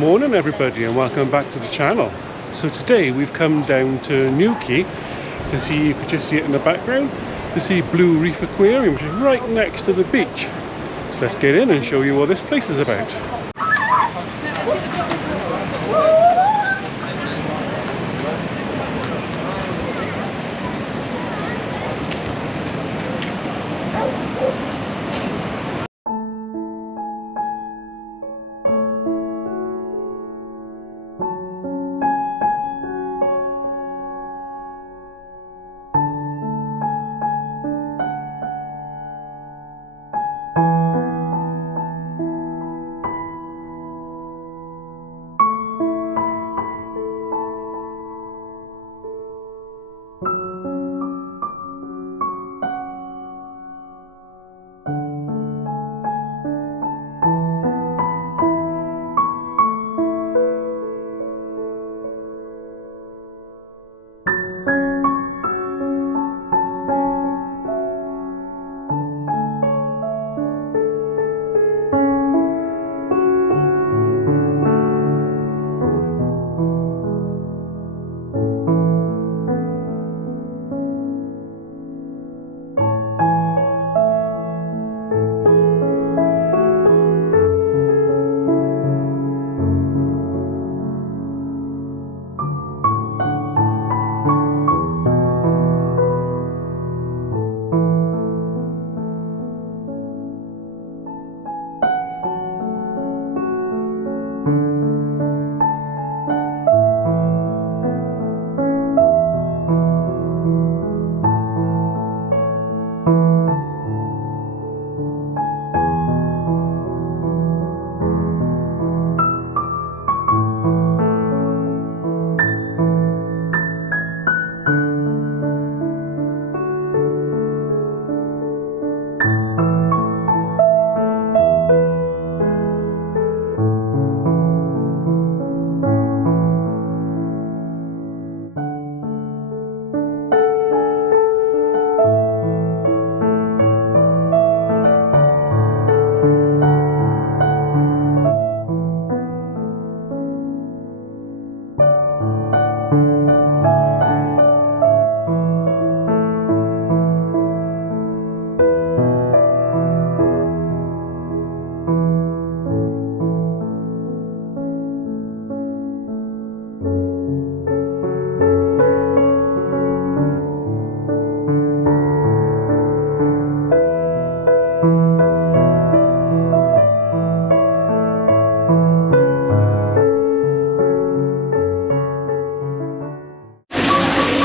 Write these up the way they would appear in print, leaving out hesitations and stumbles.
morning everybody, and welcome back to the channel. So today we've come down to Newquay to see, you could just see it in the background, to see Bluereef Aquarium, which is right next to the beach. So let's get in and show you what this place is about.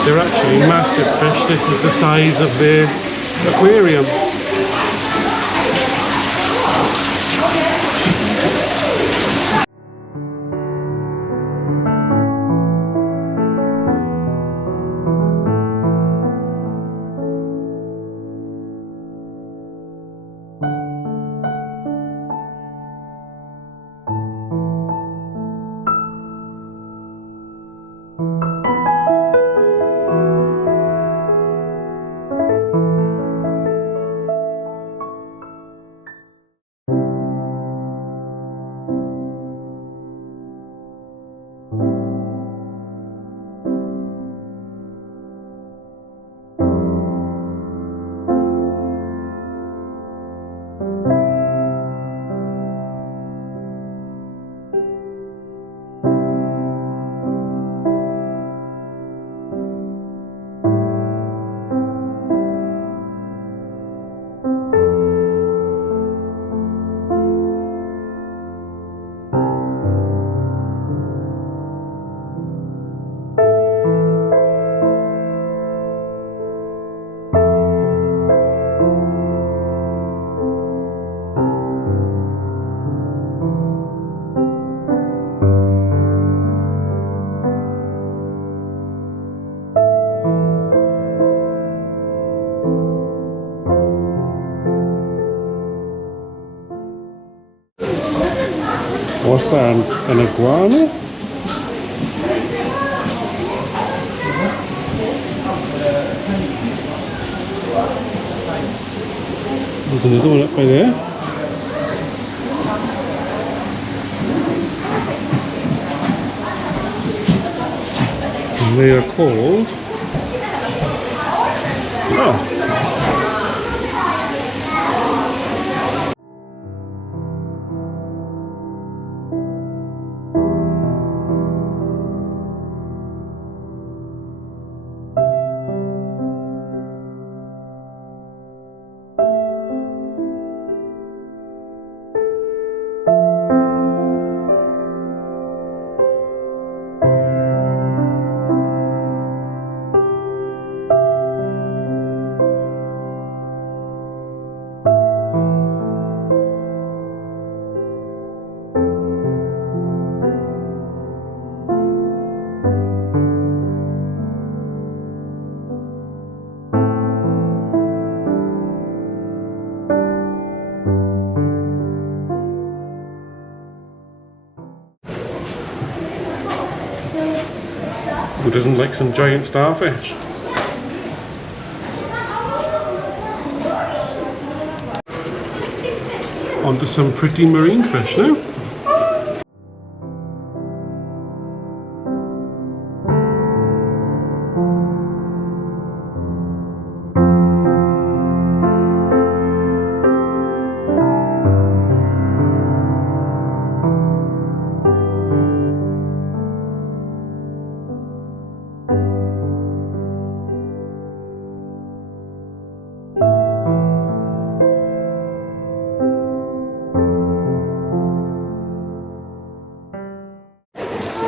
They're actually massive fish. This is the size of their aquarium. What's that? An iguana? There's another one up by there. And they are called... Oh. Who doesn't like some giant starfish? On to some pretty marine fish now.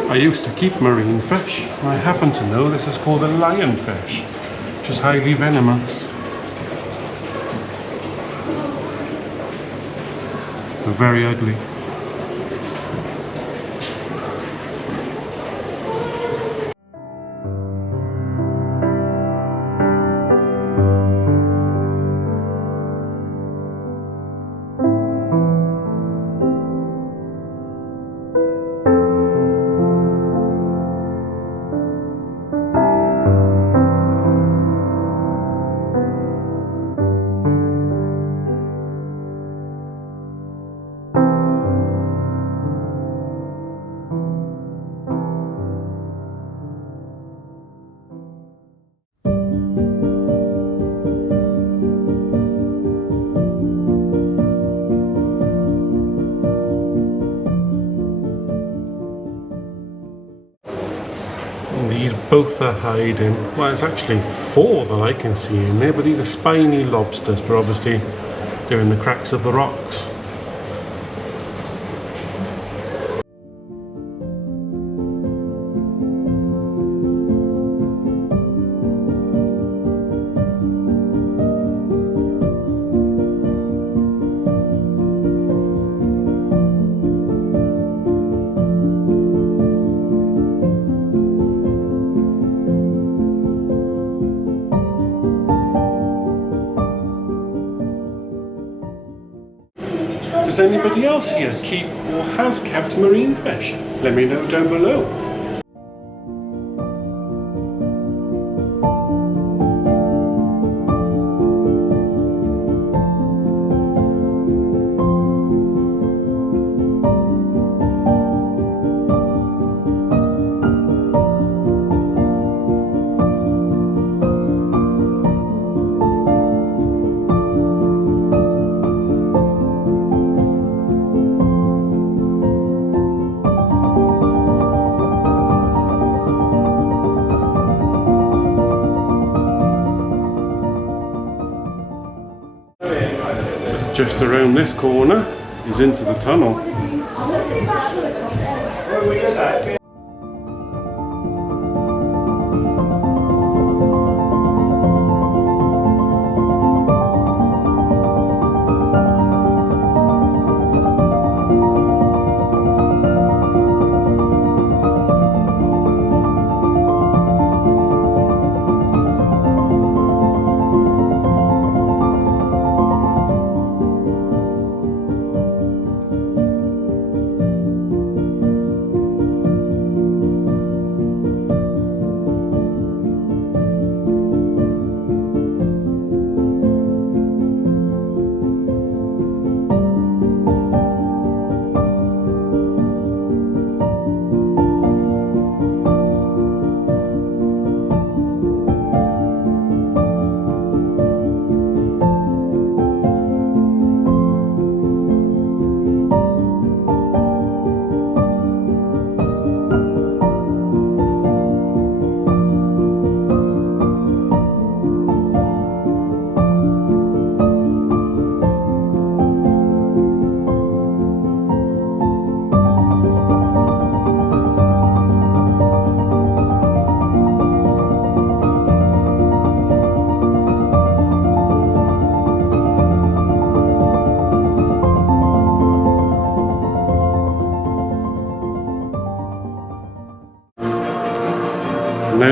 I used to keep marine fish, and I happen to know this is called a lionfish, which is highly venomous. They're very ugly. These both are hiding. Well, it's actually 4 that I can see in there, but these are spiny lobsters, but obviously they're in the cracks of the rocks. Does anybody else here keep or has kept marine fish? Let me know down below. Just around this corner is into the tunnel.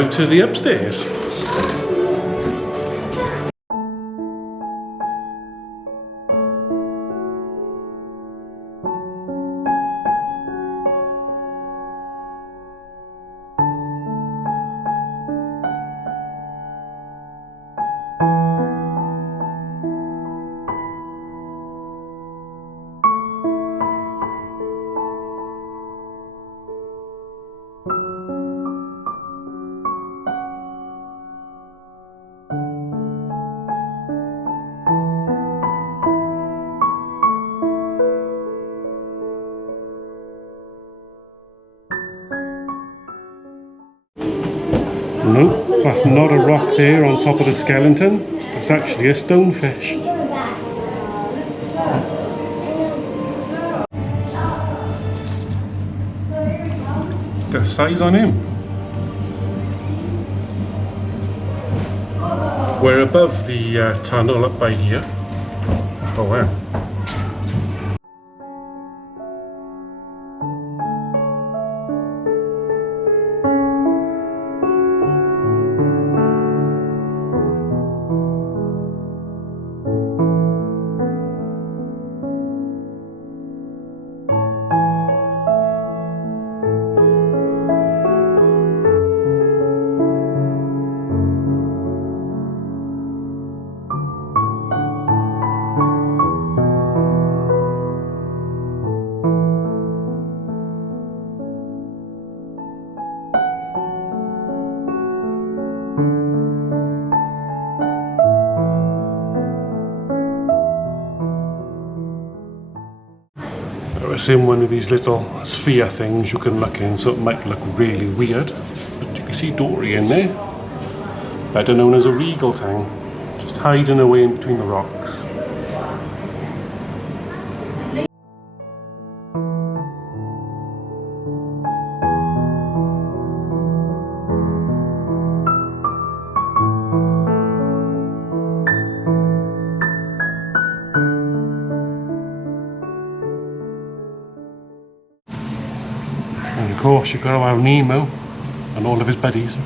now to the upstairs. No, that's not a rock there on top of the skeleton. It's actually a stonefish. Got a size on him. We're above the tunnel up by here. Oh wow. It's in one of these little sphere things you can look in, so it might look really weird, but you can see Dory in there, better known as a regal tang, just hiding away in between the rocks. And of course you've got to have Nemo and all of his buddies.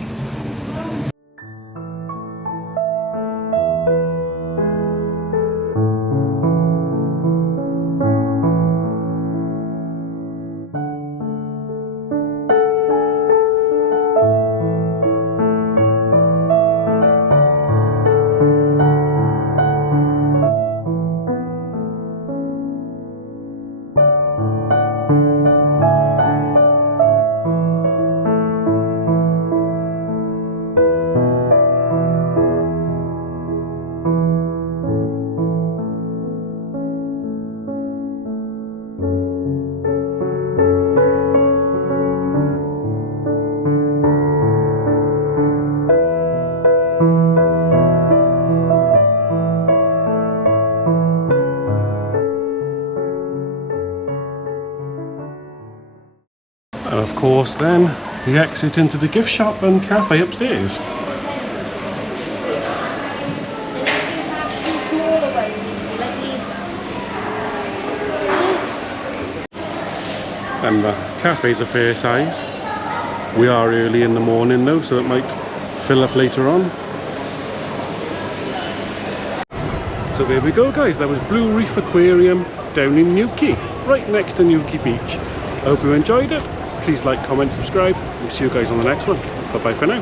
And of course then the exit into the gift shop and cafe upstairs. And the cafe's a fair size. We are early in the morning though, so it might fill up later on. So there we go guys, that was Bluereef Aquarium down in Newquay, right next to Newquay Beach. I hope you enjoyed it. Please like, comment, subscribe. We'll see you guys on the next one. Bye bye for now.